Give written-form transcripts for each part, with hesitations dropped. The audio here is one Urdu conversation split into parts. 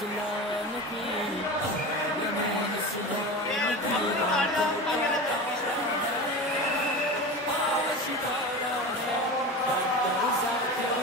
اسلام کی عالم اسلام کی آشکارا ہے ڈاکٹر ذاکر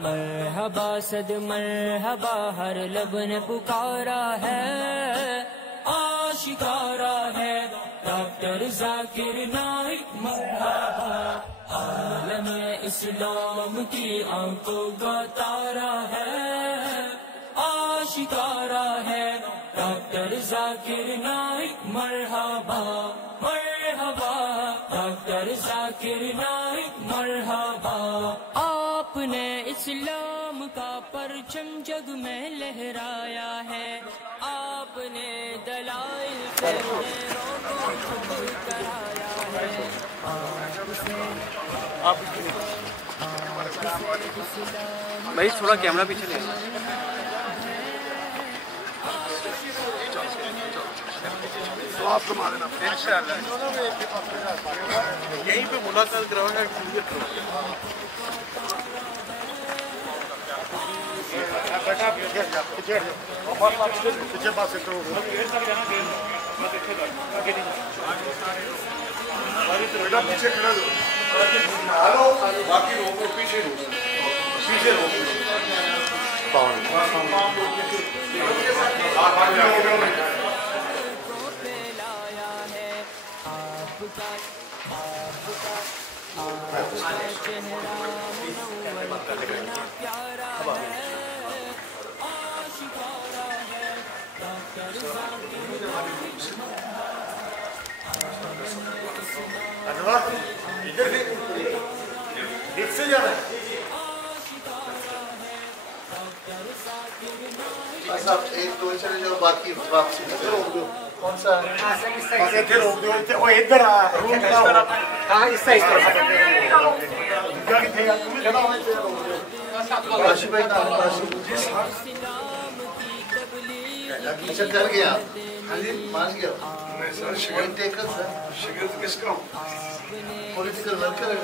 مرحبا صد مرحبا ہر لب نے پکارا ہے آشکارا ہے ڈاکٹر ذاکر نائک مرحبا عالم اسلام کی آنکھوں کا تارا ہے آشکارا ہے ڈاکٹر ذاکر نائک مرحبا مرحبا ڈاکٹر ذاکر نائک مرحبا آپ نے اسلام کا پرچم جگ میں لہرایا ہے آپ نے دلائل سے غیروں کو خبر کرایا ہے بھائی تھوڑا کیمرہ پیچھے لے آپ کو مارنا انشاءاللہ یہیں پہ ملاقات کراؤں گا پیچھے پاس بیٹا پیچھے کھڑا دو ہلو باقی لوگوں کو پیچھے پیچھے ادھر سے جا رہا ہے صاحب ایک دو چلے جاؤ باقی واپسی روک دو کون سا ادھر روک دو وہ ادھر کہاں اس طرح کاشی بھائی کر گیا مان گیا شگرد کس کا ہوں پولیٹیکل ورکر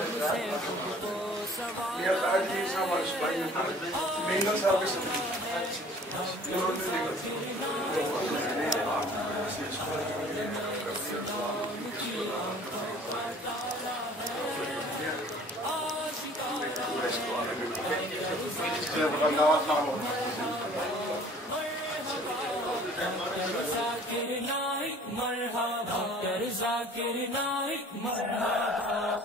مرحبا ڈاکٹر ذاکر نائک مرحبا